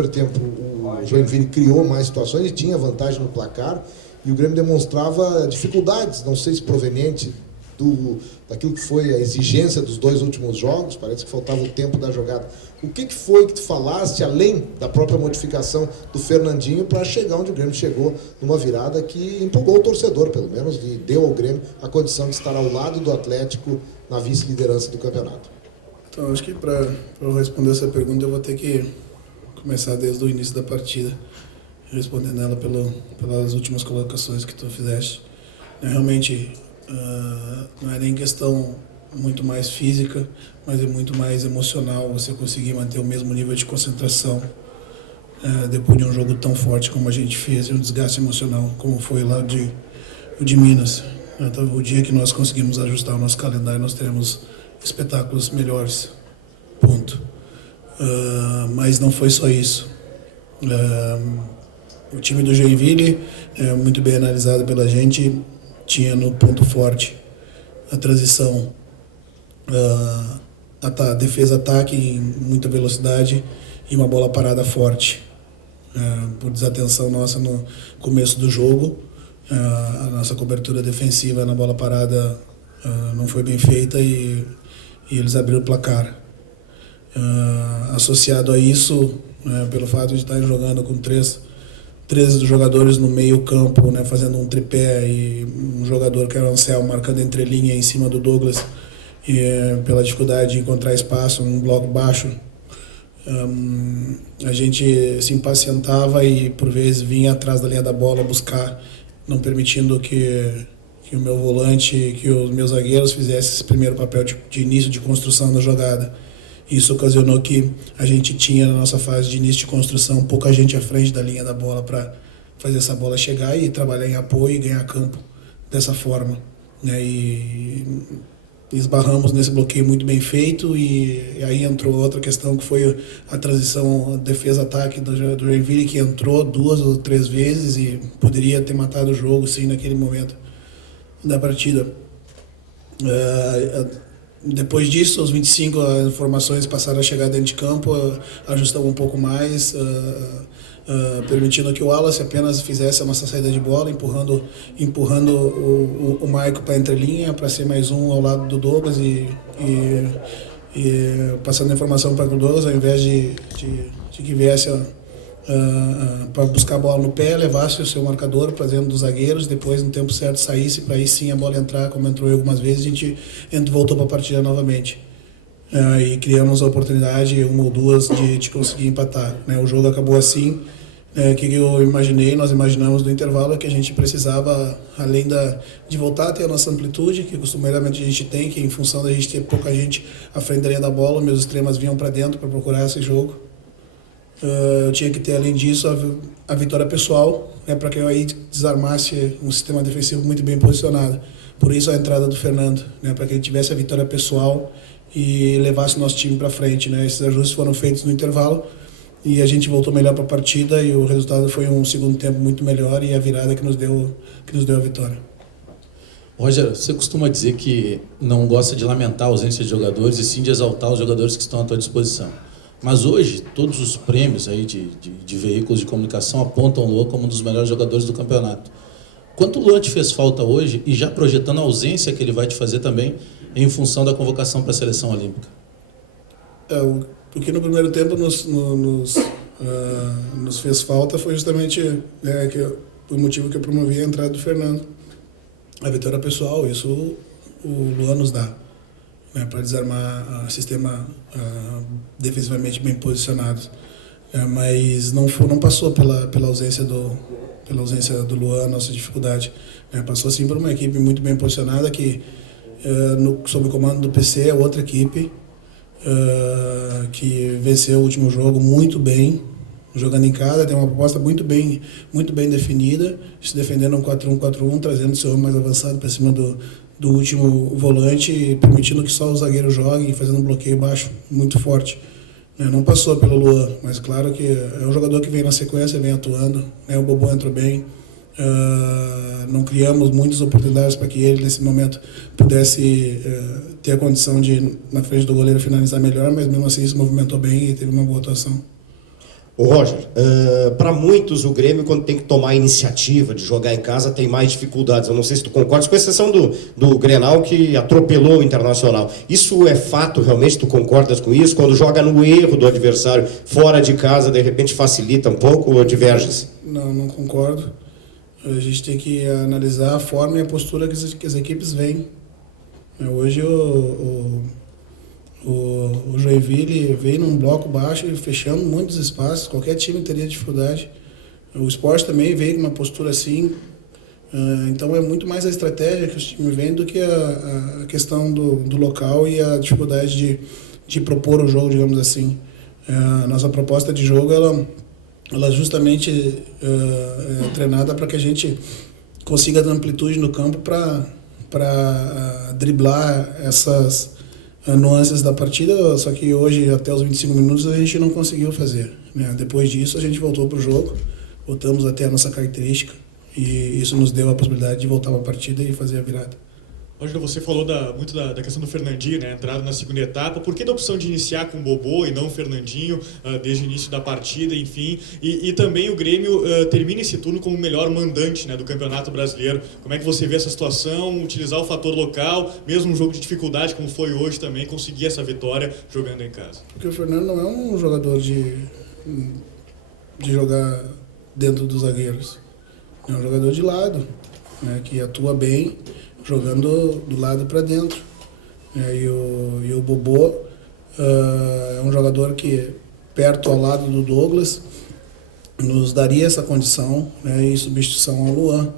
primeiro tempo o Joinville criou mais situações e tinha vantagem no placar, e o Grêmio demonstrava dificuldades, não sei se proveniente daquilo que foi a exigência dos 2 últimos jogos, parece que faltava o tempo da jogada. O que foi que tu falaste, além da própria modificação do Fernandinho, para chegar onde o Grêmio chegou, numa virada que empolgou o torcedor, pelo menos, e deu ao Grêmio a condição de estar ao lado do Atlético na vice-liderança do campeonato? Então, acho que para eu responder essa pergunta, eu vou ter que começar desde o início da partida, respondendo ela pelas últimas colocações que tu fizeste. Realmente, não é nem questão muito mais física, mas é muito mais emocional você conseguir manter o mesmo nível de concentração depois de um jogo tão forte como a gente fez, e um desgaste emocional como foi lá de Minas. Então, o dia que nós conseguimos ajustar o nosso calendário, nós teremos espetáculos melhores, ponto. Mas não foi só isso. O time do Joinville, muito bem analisado pela gente, tinha no ponto forte a transição, defesa-ataque em muita velocidade e uma bola parada forte. Por desatenção nossa no começo do jogo, a nossa cobertura defensiva na bola parada não foi bem feita e eles abriram o placar. Associado a isso, pelo fato de estarem jogando com três jogadores no meio campo, fazendo um tripé, e um jogador que era o Anselmo marcando entrelinha em cima do Douglas, e pela dificuldade de encontrar espaço, um bloco baixo, a gente se impacientava e por vezes vinha atrás da linha da bola buscar, não permitindo que o meu volante, que os meus zagueiros fizessem esse primeiro papel de início de construção da jogada. Isso ocasionou que a gente tinha, na nossa fase de início de construção, pouca gente à frente da linha da bola para fazer essa bola chegar e trabalhar em apoio e ganhar campo dessa forma. E esbarramos nesse bloqueio muito bem feito, e aí entrou outra questão, que foi a transição defesa-ataque do Joinville, que entrou 2 ou 3 vezes e poderia ter matado o jogo, sim, naquele momento da partida. Depois disso, aos 25, as informações passaram a chegar dentro de campo, ajustamos um pouco mais, permitindo que o Wallace apenas fizesse a nossa saída de bola, empurrando o Maico para a entrelinha, para ser mais um ao lado do Douglas, e passando a informação para o Douglas, ao invés de que viesse para buscar a bola no pé, levasse o seu marcador para dentro dos zagueiros, depois no tempo certo saísse, para aí sim a bola entrar, como entrou algumas vezes, a gente voltou para a partida novamente. E criamos a oportunidade, 1 ou 2, de conseguir empatar. O jogo acabou assim. O que eu imaginei, nós imaginamos no intervalo, que a gente precisava, além de voltar a ter a nossa amplitude, que costumeiramente a gente tem, que em função da gente ter pouca gente à frente da linha da bola, meus extremas vinham para dentro para procurar esse jogo. Eu tinha que ter, além disso, a vitória pessoal, para que eu aí desarmasse um sistema defensivo muito bem posicionado. Por isso a entrada do Fernando, para que ele tivesse a vitória pessoal e levasse o nosso time para frente. Esses ajustes foram feitos no intervalo e a gente voltou melhor para a partida, e o resultado foi um segundo tempo muito melhor, e a virada que nos deu a vitória. Rogério, você costuma dizer que não gosta de lamentar a ausência de jogadores, e sim de exaltar os jogadores que estão à tua disposição. Mas hoje, todos os prêmios aí de veículos de comunicação apontam o Luan como um dos melhores jogadores do campeonato. Quanto o Luan te fez falta hoje, e já projetando a ausência que ele vai te fazer também em função da convocação para a seleção olímpica? O que no primeiro tempo nos fez falta foi justamente o motivo que eu promovi a entrada do Fernando. A vitória pessoal, isso o Luan nos dá. Para desarmar o sistema defensivamente bem posicionado. Mas não passou pela ausência do Luan, a nossa dificuldade. Passou sim por uma equipe muito bem posicionada, que sob o comando do PC, é outra equipe que venceu o último jogo muito bem, jogando em casa, tem uma proposta muito bem definida, se defendendo um 4-1-4-1, trazendo o seu homem mais avançado para cima do último volante, permitindo que só os zagueiros joguem, fazendo um bloqueio baixo muito forte. Não passou pelo Luan, mas claro que é um jogador que vem na sequência, vem atuando. O Bobô entrou bem. Não criamos muitas oportunidades para que ele, nesse momento, pudesse ter a condição de, na frente do goleiro, finalizar melhor, mas mesmo assim se movimentou bem e teve uma boa atuação. Ô Roger, para muitos o Grêmio, quando tem que tomar a iniciativa de jogar em casa, tem mais dificuldades. Eu não sei se tu concordas, com exceção do Grenal, que atropelou o Internacional. Isso é fato, realmente? Tu concordas com isso? Quando joga no erro do adversário, fora de casa, de repente facilita um pouco ou diverge-se? Não concordo. A gente tem que analisar a forma e a postura que as equipes vêm. Hoje o Joinville veio num bloco baixo e fechando muitos espaços. Qualquer time teria dificuldade. O Sport também veio com uma postura assim. Então é muito mais a estratégia que os times vêm do que a questão do local e a dificuldade de propor o jogo, digamos assim. A nossa proposta de jogo, ela justamente é treinada para que a gente consiga dar amplitude no campo para driblar essas nuances da partida, só que hoje, até os 25 minutos, a gente não conseguiu fazer, né? Depois disso, a gente voltou para o jogo, voltamos até a nossa característica e isso nos deu a possibilidade de voltar para a partida e fazer a virada. Roger, você falou muito da questão do Fernandinho, né? Entrada na segunda etapa. Por que da opção de iniciar com o Bobô e não o Fernandinho desde o início da partida, enfim? E também o Grêmio termina esse turno como o melhor mandante, né, do Campeonato Brasileiro. Como é que você vê essa situação? Utilizar o fator local, mesmo um jogo de dificuldade como foi hoje também, conseguir essa vitória jogando em casa? Porque o Fernando não é um jogador de jogar dentro dos zagueiros. É um jogador de lado, né, que atua bem, jogando do lado para dentro. E o Bobô é um jogador que, perto ao lado do Douglas, nos daria essa condição, né, em substituição ao Luan.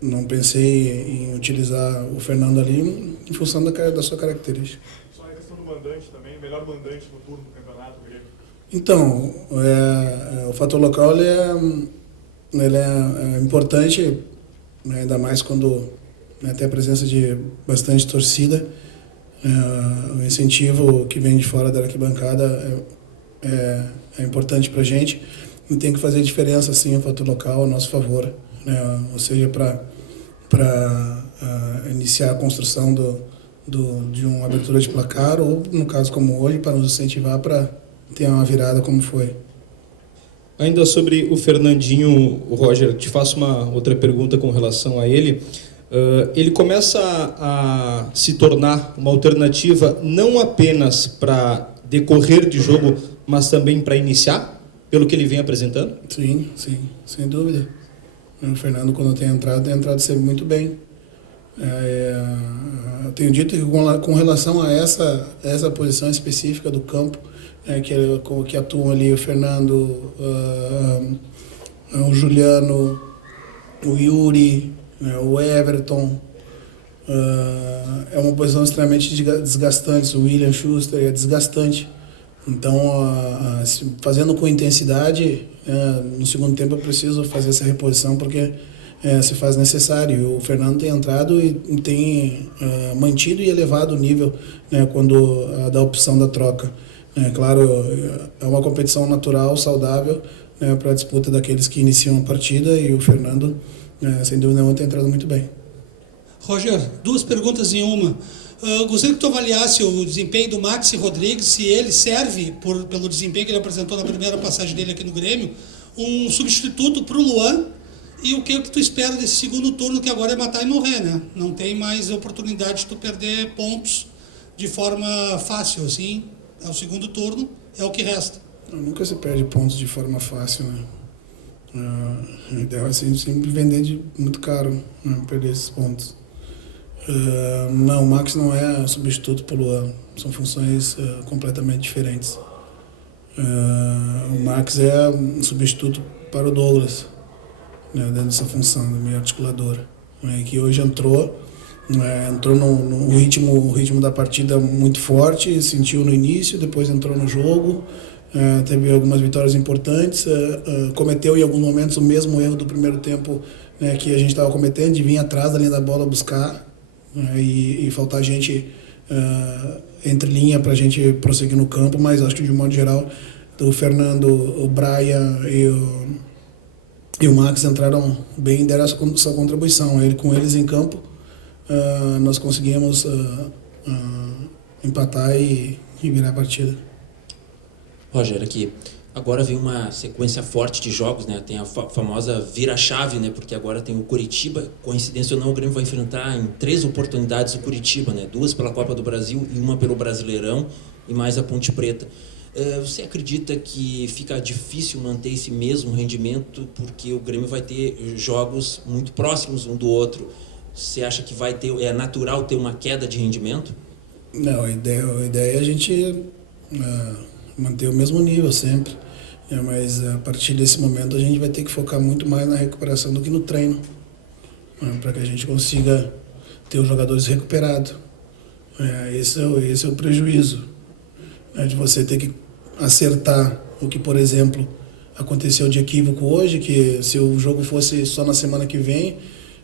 Não pensei em utilizar o Fernando ali em função da sua característica. Só a questão do mandante também, melhor mandante no turno do campeonato, Grêmio. Então, o fator local ele é importante, ainda mais quando tem a presença de bastante torcida. O incentivo que vem de fora da arquibancada é importante para a gente e tem que fazer diferença, sim, o fator local a nosso favor, né? Ou seja, para iniciar a construção de uma abertura de placar ou, no caso como hoje, para nos incentivar para ter uma virada como foi. Ainda sobre o Fernandinho, Roger, te faço uma outra pergunta com relação a ele. Ele começa a se tornar uma alternativa não apenas para decorrer de jogo, mas também para iniciar, pelo que ele vem apresentando? Sim, sem dúvida. O Fernando, quando tem entrado sempre muito bem. Eu tenho dito que com relação a essa posição específica do campo, que atuam ali o Fernando, o Juliano, o Yuri, o Everton, é uma posição extremamente desgastante. O William Schuster é desgastante. Então, fazendo com intensidade, no segundo tempo eu preciso fazer essa reposição porque se faz necessário. O Fernando tem entrado e tem mantido e elevado o nível, né, quando da opção da troca. Claro, é uma competição natural, saudável, né, para a disputa daqueles que iniciam a partida e o Fernando, sem dúvida nenhuma, tem entrado muito bem. Roger, duas perguntas em uma. Gostaria que tu avaliasse o desempenho do Maxi Rodrigues, se ele serve, pelo desempenho que ele apresentou na primeira passagem dele aqui no Grêmio, um substituto para o Luan, e o que tu espera desse segundo turno, que agora é matar e morrer, né? Não tem mais oportunidade de tu perder pontos de forma fácil, assim. É o segundo turno, é o que resta. Nunca se perde pontos de forma fácil, né? A ideia é sempre vender muito caro, né, perder esses pontos. Não, o Max não é substituto para o Luan, são funções completamente diferentes. O Max é um substituto para o Douglas, né, dentro dessa função do meio articulador, né, que hoje entrou no ritmo da partida muito forte, sentiu no início, depois entrou no jogo, teve algumas vitórias importantes, cometeu em alguns momentos o mesmo erro do primeiro tempo, né, que a gente estava cometendo, de vir atrás da linha da bola buscar, e faltar gente entre linha para a gente prosseguir no campo, mas acho que de um modo geral o Fernando, o Brian e o Max entraram bem e deram essa contribuição. Com eles em campo, nós conseguimos empatar e virar a partida. Roger, aqui. Agora vem uma sequência forte de jogos, né? Tem a famosa vira-chave, né? Porque agora tem o Coritiba. Coincidência ou não, o Grêmio vai enfrentar em 3 oportunidades o Coritiba, né? 2 pela Copa do Brasil e 1 pelo Brasileirão e mais a Ponte Preta. Você acredita que fica difícil manter esse mesmo rendimento porque o Grêmio vai ter jogos muito próximos um do outro? Você acha que é natural ter uma queda de rendimento? Não, a ideia é a gente manter o mesmo nível sempre. Mas a partir desse momento a gente vai ter que focar muito mais na recuperação do que no treino, para que a gente consiga ter os jogadores recuperados. Esse é o prejuízo, de você ter que acertar o que, por exemplo, aconteceu de equívoco hoje, que se o jogo fosse só na semana que vem,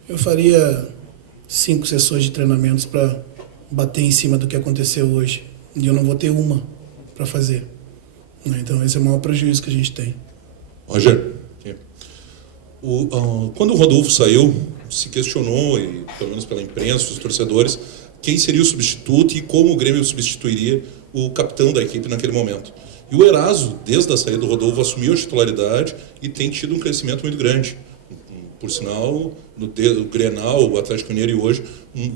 eu faria 5 sessões de treinamentos para bater em cima do que aconteceu hoje. E eu não vou ter uma para fazer. Então esse é o maior prejuízo que a gente tem. Roger, quando o Rodolfo saiu, se questionou, e pelo menos pela imprensa, os torcedores, quem seria o substituto e como o Grêmio substituiria o capitão da equipe naquele momento. E o Eraso, desde a saída do Rodolfo, assumiu a titularidade e tem tido um crescimento muito grande. Por sinal, no Grenal, o Atlético Mineiro e hoje,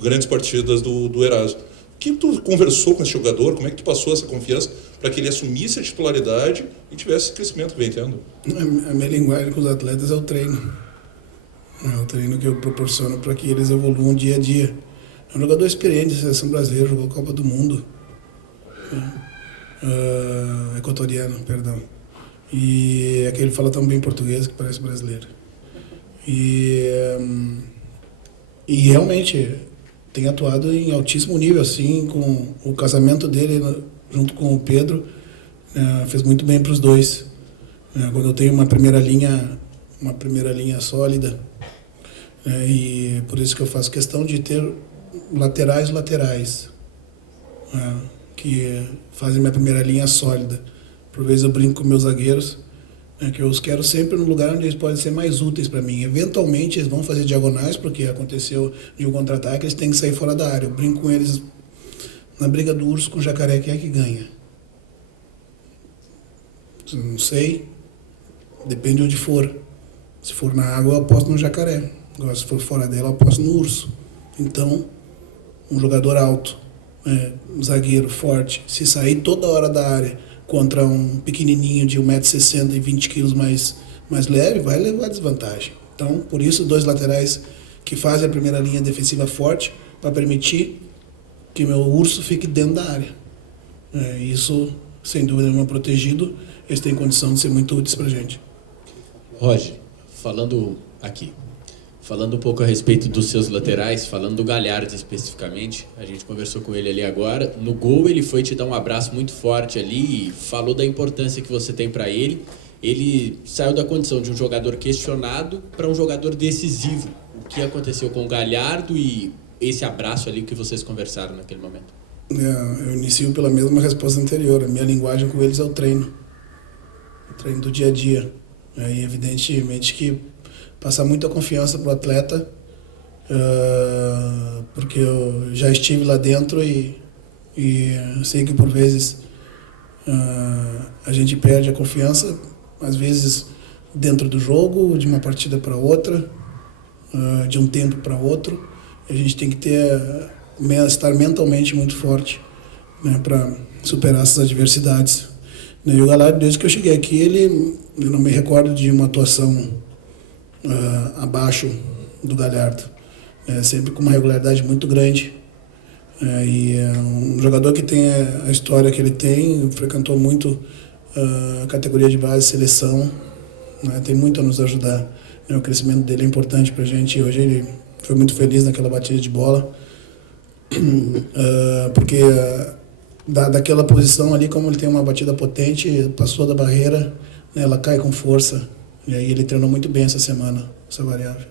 grandes partidas do Eraso. O que tu conversou com esse jogador? Como é que tu passou essa confiança para que ele assumisse a titularidade e tivesse esse crescimento que vem tendo? A minha linguagem com os atletas é o treino. É o treino que eu proporciono para que eles evoluam dia a dia. É um jogador experiente da seleção brasileira, jogou a Copa do Mundo. Equatoriano, perdão. E é que ele fala tão bem português que parece brasileiro. E realmente tem atuado em altíssimo nível, assim, com o casamento dele junto com o Pedro, fez muito bem para os dois. Quando eu tenho uma primeira linha sólida, e por isso que eu faço questão de ter laterais, que fazem minha primeira linha sólida. Por vezes eu brinco com meus zagueiros, que eu os quero sempre no lugar onde eles podem ser mais úteis para mim. Eventualmente eles vão fazer diagonais, porque aconteceu de um contra-ataque, eles têm que sair fora da área. Eu brinco com eles na briga do urso com o jacaré, quem é que ganha? Não sei, depende de onde for. Se for na água, eu aposto no jacaré. Agora, se for fora dela, eu aposto no urso. Então, um jogador alto, um zagueiro forte, se sair toda hora da área contra um pequenininho de 1,60 m e 20 kg mais leve, vai levar desvantagem. Então, por isso, 2 laterais que fazem a primeira linha defensiva forte para permitir que meu urso fique dentro da área. Isso, sem dúvida nenhuma, protegido, eles têm condição de ser muito úteis para a gente. Roger, falando um pouco a respeito dos seus laterais, falando do Galhardo especificamente, a gente conversou com ele ali agora. No gol ele foi te dar um abraço muito forte ali e falou da importância que você tem para ele. Ele saiu da condição de um jogador questionado para um jogador decisivo. O que aconteceu com o Galhardo e esse abraço ali que vocês conversaram naquele momento? Eu inicio pela mesma resposta anterior. A minha linguagem com eles é o treino. O treino do dia a dia. E evidentemente que passar muita confiança para o atleta, porque eu já estive lá dentro e sei que por vezes a gente perde a confiança, às vezes dentro do jogo, de uma partida para outra, de um tempo para outro. A gente tem que estar mentalmente muito forte, para superar essas adversidades. E o Galhardo, desde que eu cheguei aqui, eu não me recordo de uma atuação abaixo do Galhardo, sempre com uma regularidade muito grande, e é um jogador que tem a história que ele tem, frequentou muito a categoria de base, seleção, tem muito a nos ajudar, o crescimento dele é importante para a gente. Hoje ele foi muito feliz naquela batida de bola, porque daquela posição ali, como ele tem uma batida potente, passou da barreira, ela cai com força. E aí ele treinou muito bem essa semana, essa variável.